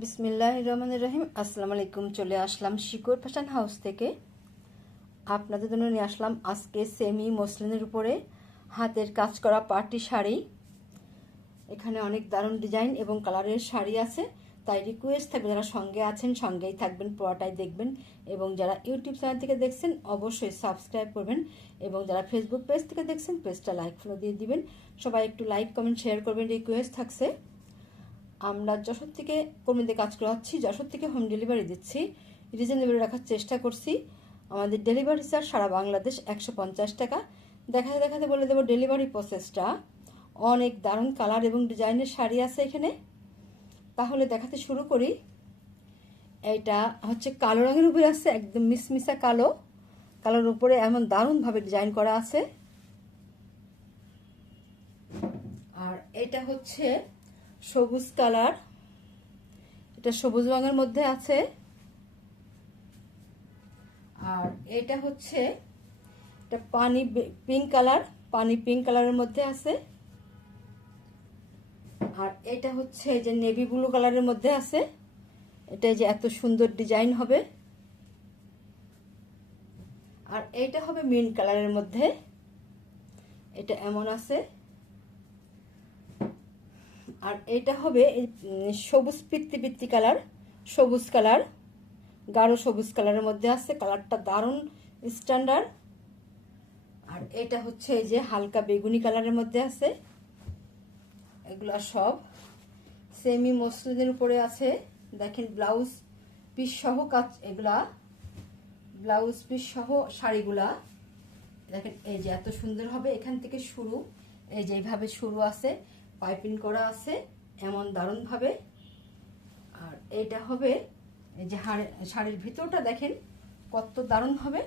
বিসমিল্লাহ রহমান রহিম। আসসালামু আলাইকুম চলে আসলাম শিকর ফ্যাশন হাউস থেকে। আপনাদের জন্য নিয়ে আসলাম আজকে সেমি মসলিনের উপরে হাতের কাজ করা পার্টি শাড়ি। এখানে অনেক দারুণ ডিজাইন এবং কালারের শাড়ি আছে। তাই রিকোয়েস্ট থাকবে, যারা সঙ্গে আছেন সঙ্গেই থাকবেন, পুরোটাই দেখবেন। এবং যারা ইউটিউব চ্যানেল থেকে দেখছেন, অবশ্যই সাবস্ক্রাইব করবেন। এবং যারা ফেসবুক পেজ থেকে দেখছেন পেজটা লাইক ফলো দিয়ে দিবেন। সবাই একটু লাইক কমেন্ট শেয়ার করবেন রিকোয়েস্ট থাকছে। আমরা যশোর থেকে কর্মীদের কাজ করাচ্ছি, যশোর থেকে হোম ডেলিভারি দিচ্ছি। রিজনেবল রাখার চেষ্টা করছি। আমাদের ডেলিভারি চার্জ সারা বাংলাদেশ একশো পঞ্চাশ টাকা। দেখাতে দেখাতে বলে দেবো ডেলিভারি প্রসেসটা অনেক দারুণ কালার এবং ডিজাইনের শাড়ি আছে এখানে। তাহলে দেখাতে শুরু করি। এইটা হচ্ছে কালো রঙের উপরে আছে, একদম মিসমিসা কালো। কালোর উপরে এমন দারুণভাবে ডিজাইন করা আছে। আর এটা হচ্ছে সবুজ কালার। এটা সবুজ রঙের মধ্যে আছে। আর এটা হচ্ছে, এটা পানি পিঙ্ক কালার, পানি পিঙ্ক কালারের মধ্যে আছে। আর এটা হচ্ছে যে নেভি ব্লু কালারের মধ্যে আছে। এটা যে এত সুন্দর ডিজাইন হবে। আর এইটা হবে মিন্ট কালারের মধ্যে। এটা এমন আছে। আর এটা হবে সবুজ পিত্তি পিত্তি কালার, সবুজ কালার, গাঢ় সবুজ কালারের মধ্যে আছে, কালারটা দারুণ স্ট্যান্ডার্ড আর এটা হচ্ছে এই যে হালকা বেগুনি কালারের মধ্যে আছে, এগুলা সব। সেমি মসলিনের উপরে আছে, দেখেন ব্লাউজ পিস সহ কাজ, এগুলা ব্লাউজ পিস সহ শাড়িগুলা। দেখেন এই যে এত সুন্দর হবে, এখান থেকে শুরু, এই যে এইভাবে শুরু আছে। পাইপিং করা আছে এমন দারুণভাবে। আর এইটা হবে, এই যে হাড়ে, শাড়ির ভিতরটা দেখেন কত দারুণ হবে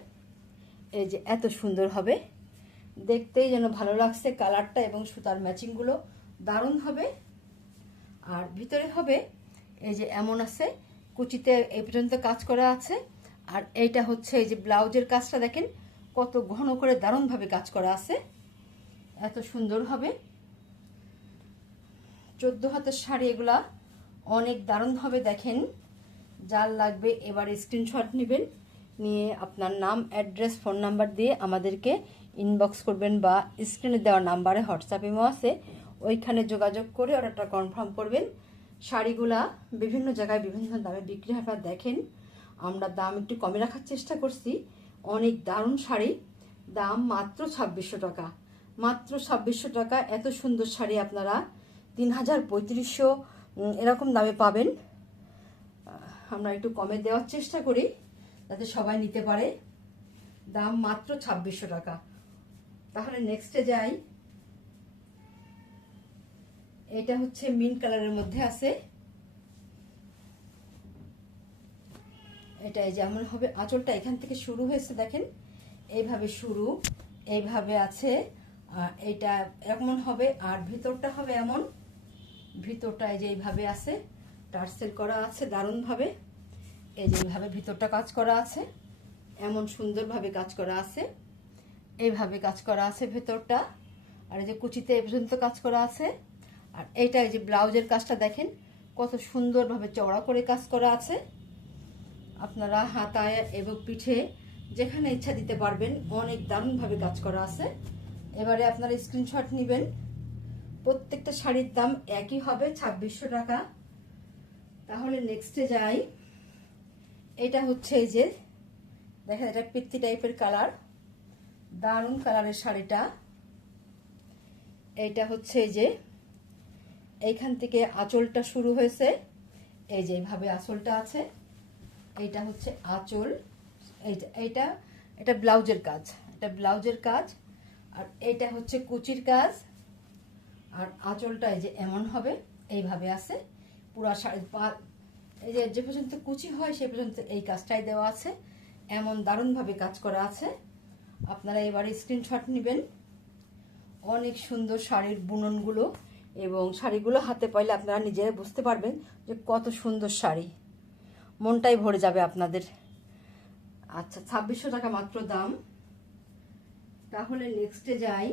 এই যে এত সুন্দর হবে। দেখতেই যেন ভালো লাগছে কালারটা এবং সুতার ম্যাচিংগুলো দারুণ হবে আর ভিতরে হবে, এই যে এমন আছে, কুচিতে এই পর্যন্ত কাজ করা আছে। আর এইটা হচ্ছে, এই যে ব্লাউজের কাজটা দেখেন কত ঘন করে দারুণভাবে কাজ করা আছে। এত সুন্দর হবে। চোদ্দ হাতের শাড়ি এগুলা অনেক দারুণভাবে দেখেন। যার লাগবে এবার স্ক্রিনশট নেবেন, নিয়ে আপনার নাম অ্যাড্রেস ফোন নাম্বার দিয়ে আমাদেরকে ইনবক্স করবেন বা স্ক্রিনে দেওয়া নাম্বারে হোয়াটসঅ্যাপ ইমো আছে, ওইখানে যোগাযোগ করে অর্ডারটা কনফার্ম করবেন। শাড়িগুলা বিভিন্ন জায়গায় বিভিন্ন দামে বিক্রি হয় দেখেন। আমরা দাম একটু কমে রাখার চেষ্টা করছি। অনেক দারুণ শাড়ি, দাম মাত্র ছাব্বিশশো টাকা। মাত্র ছাব্বিশশো টাকা, এত সুন্দর শাড়ি আপনারা তিন হাজার পঁয়ত্রিশশো এরকম দামে পাবেন। আমরা একটু কমে দেওয়ার চেষ্টা করি, যাতে সবাই নিতে পারে। দাম মাত্র ছাব্বিশশো টাকা। তাহলে নেক্সটে যাই। এটা হচ্ছে মিন কালারের মধ্যে আছে। এটা যেমন হবে, আঁচলটা এখান থেকে শুরু হয়েছে, দেখেন। এইভাবে শুরু, এইভাবে আছে এইটা এরকম হবে, আর ভিতরটা হবে এমন। ভিতরটা এই যে এইভাবে আছে, টার্সেল করা আছে দারুণভাবে। এই যে এইভাবে ভিতরটা কাজ করা আছে, এমন সুন্দরভাবে কাজ করা আছে। এইভাবে কাজ করা আছে ভেতরটা। আর এই যে কুচিতে এ পর্যন্ত কাজ করা আছে। আর এইটা এই যে ব্লাউজের কাজটা দেখেন, কত সুন্দরভাবে চওড়া করে কাজ করা আছে। আপনারা হাতায় এবং পিঠে যেখানে ইচ্ছা দিতে পারবেন, অনেক দারুণভাবে কাজ করা আছে। এবারে আপনারা স্ক্রিনশট নেবেন। প্রত্যেকটা শাড়ির দাম একই হবে, ছাব্বিশশো টাকা। তাহলে নেক্সটে যাই। এটা হচ্ছে এই যে, দেখেন এটা পিত্তি টাইপের কালার দারুণ কালারের শাড়িটা। এইটা হচ্ছে এই যে, এইখান থেকে আঁচলটা শুরু হয়েছে। এই যে এইভাবে আঁচলটা আছে। এইটা হচ্ছে আঁচল। এইটা এইটা, এটা ব্লাউজের কাজ। এটা ব্লাউজের কাজ। আর এইটা হচ্ছে কুচির কাজ। আর আঁচলটা এই যে এমন হবে, এইভাবে আছে। পুরা শাড়ি পা, এই যে যে পর্যন্ত কুচি হয়, সে পর্যন্ত এই কাজটাই দেওয়া আছে। এমন দারুণভাবে কাজ করা আছে। আপনারা এবারে স্ক্রিনশট নেবেন। অনেক সুন্দর শাড়ির বুননগুলো এবং শাড়িগুলো হাতে পাইলে আপনারা নিজেরা বুঝতে পারবেন যে কত সুন্দর শাড়ি। মনটাই ভরে যাবে আপনাদের। আচ্ছা ছাব্বিশশো টাকা মাত্র দাম। তাহলে নেক্সটে যাই।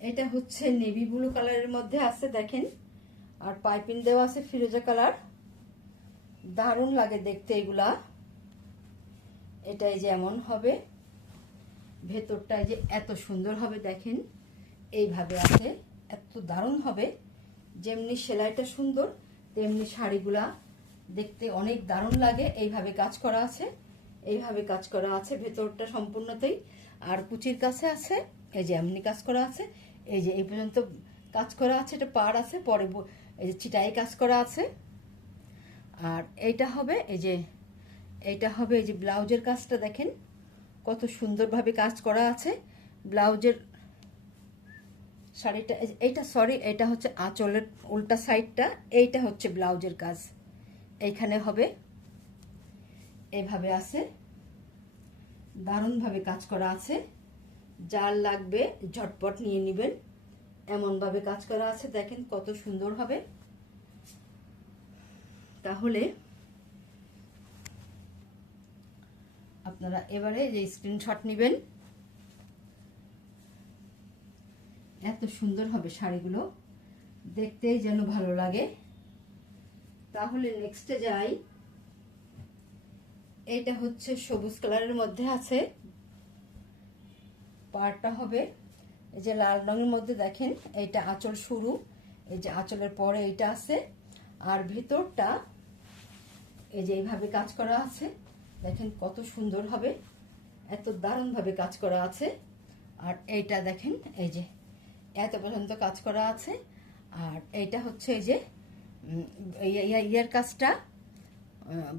এটা হচ্ছে নেভি ব্লু কালারের মধ্যে আছে, দেখেন। আর পাইপিং দেওয়া আছে ফিরোজা কালার। দারুণ লাগে দেখতে এগুলা। এটাই যেমন হবে ভেতরটায় যে এত সুন্দর হবে, দেখেন। এইভাবে আছে, এত দারুণ হবে। যেমনি সেলাইটা সুন্দর, তেমনি শাড়িগুলা দেখতে অনেক দারুণ লাগে। এইভাবে কাজ করা আছে, এইভাবে কাজ করা আছে ভেতরটা সম্পূর্ণতেই। আর কুচির কাছে আছে এই যে এমনি কাজ করা আছে, এই যে এই পর্যন্ত কাজ করা আছে, এটা পার আছে, পরে এই যে চিটাই কাজ করা আছে। আর এইটা হবে, এই যে, এইটা হবে, এই যে ব্লাউজের কাজটা দেখেন, কত সুন্দরভাবে কাজ করা আছে। ব্লাউজের শাড়িটা, এই এইটা সরি এটা হচ্ছে আঁচলের উল্টা সাইডটা, এইটা হচ্ছে ব্লাউজের কাজ। এইখানে হবে এইভাবে আছে, দারুণভাবে কাজ করা আছে। যার লাগবে, ঝটপট নিয়ে নেবেন। এমনভাবে কাজ করা আছে, দেখেন কত সুন্দর হবে। তাহলে আপনারা এবারে যে স্ক্রিনশট নেবেন, এত সুন্দর হবে শাড়িগুলো। দেখতেই যেন ভালো লাগে। তাহলে নেক্সটে যাই। এইটা হচ্ছে সবুজ কালারের মধ্যে আছে। পাড়টা হবে। এই যে লাল রঙের মধ্যে দেখেন, এইটা আঁচল শুরু। এই যে আঁচলের পরে এইটা আছে। আর ভেতরটা, এই যে এইভাবে কাজ করা আছে। দেখেন কত সুন্দর হবে। এত দারুণভাবে কাজ করা আছে। আর এইটা দেখেন, এই যে এত পর্যন্ত কাজ করা আছে। আর এইটা হচ্ছে এই যে ইয়ার কাজটা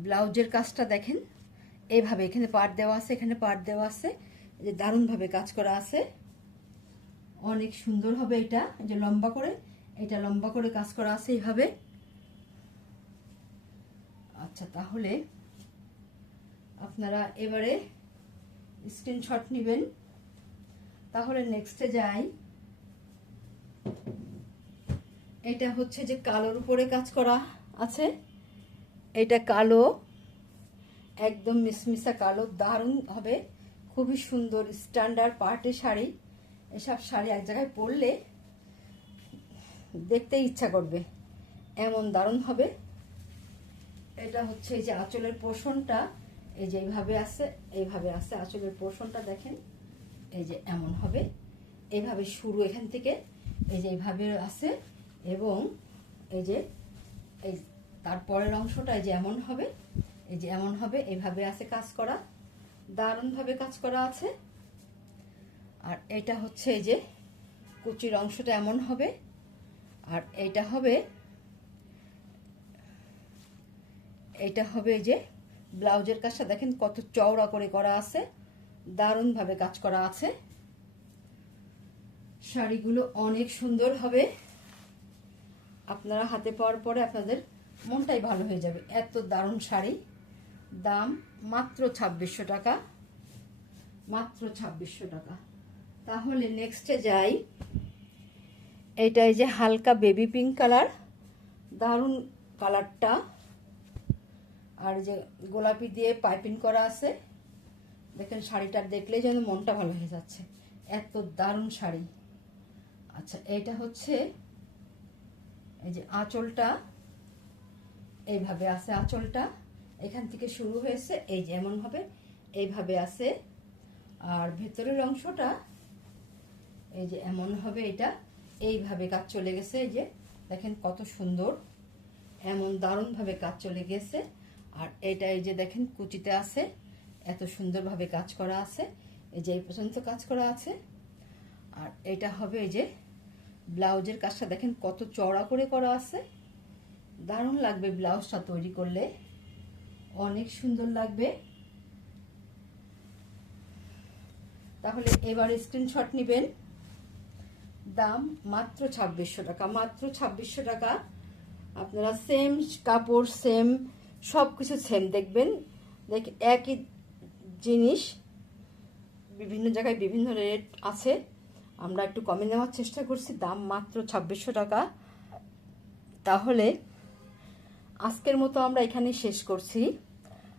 ব্লাউজের কাজটা দেখেন। এইভাবে এখানে পাট দেওয়া আছে, এখানে পাট দেওয়া আছে। যে দারুণভাবে কাজ করা আছে। অনেক সুন্দর হবে এটা যে লম্বা করে, এটা লম্বা করে কাজ করা আছে এইভাবে। আচ্ছা তাহলে আপনারা এবারে স্ক্রিনশট নেবেন। তাহলে নেক্সটে যাই। এটা হচ্ছে যে কালোর উপরে কাজ করা আছে। এটা কালো, একদম মিসমিসা কালো, দারুণ হবে। খুবই সুন্দর স্ট্যান্ডার্ড পার্টি শাড়ি। এসব শাড়ি এক জায়গায় পরলে দেখতে ইচ্ছা করবে। এমন দারুণ হবে। এটা হচ্ছে এই যে আঁচলের পোষণটা। এই যে এইভাবে আছে এইভাবে আছে আঁচলের পোষণটা দেখেন। এই যে এমন হবে। এইভাবে শুরু এখান থেকে। এই যে এইভাবে আছে এবং এই যে এই তারপরের অংশটা এই যে এমন হবে। এই যে এমন হবে এইভাবে আছে কাজ করা। দারুণভাবে কাজ করা আছে। আর এটা হচ্ছে এই যে কুচির অংশটা এমন হবে। আর এইটা হবে এইটা হবে এই যে ব্লাউজের কাজটা দেখেন কত চওড়া করে করা আছে। দারুণভাবে কাজ করা আছে। শাড়িগুলো অনেক সুন্দর হবে। আপনারা হাতে পাওয়ার পরে আপনাদের মনটাই ভালো হয়ে যাবে। এত দারুণ শাড়ি। দাম মাত্র ছাব্বিশশো টাকা। মাত্র ছাব্বিশশো টাকা। তাহলে নেক্সটে যাই। এইটা এই যে হালকা বেবি পিঙ্ক কালার দারুণ কালারটা আর যে গোলাপি দিয়ে পাইপিং করা আছে, দেখেন শাড়িটা দেখলেই যেন মনটা ভালো হয়ে যাচ্ছে। এত দারুণ শাড়ি। আচ্ছা এইটা হচ্ছে, এই যে আঁচলটা, এইভাবে আছে আঁচলটা। এখান থেকে শুরু হয়েছে, এই যে এমন ভাবে এইভাবে আছে। আর ভেতরের অংশটা, এই যে এমন হবে এটা, এইভাবে কাজ চলে গেছে, এই যে দেখেন কত সুন্দর, এমন দারুণভাবে কাজ চলে গেছে। আর এটা এই যে দেখেন কুচিতে আছে, এত সুন্দরভাবে কাজ করা আছে, এই যে এই পর্যন্ত কাজ করা আছে। আর এটা হবে এই যে ব্লাউজের কাজটা, দেখেন কত চওড়া করে করা আছে। দারুণ লাগবে ব্লাউজটা তৈরি করলে। অনেক সুন্দর লাগবে। তাহলে এবার স্ক্রিনশট নেবেন। দাম মাত্র ছাব্বিশশো টাকা, মাত্র ছাব্বিশশো টাকা। আপনারা সেম কাপড় সেম সব কিছু সেম দেখবেন, দেখ একই জিনিস, বিভিন্ন জায়গায় বিভিন্ন রেট আছে। আমরা একটু কমে নেওয়ার চেষ্টা করছি, দাম মাত্র ছাব্বিশশো টাকা। তাহলে আজকের মতো আমরা এখানে শেষ করছি।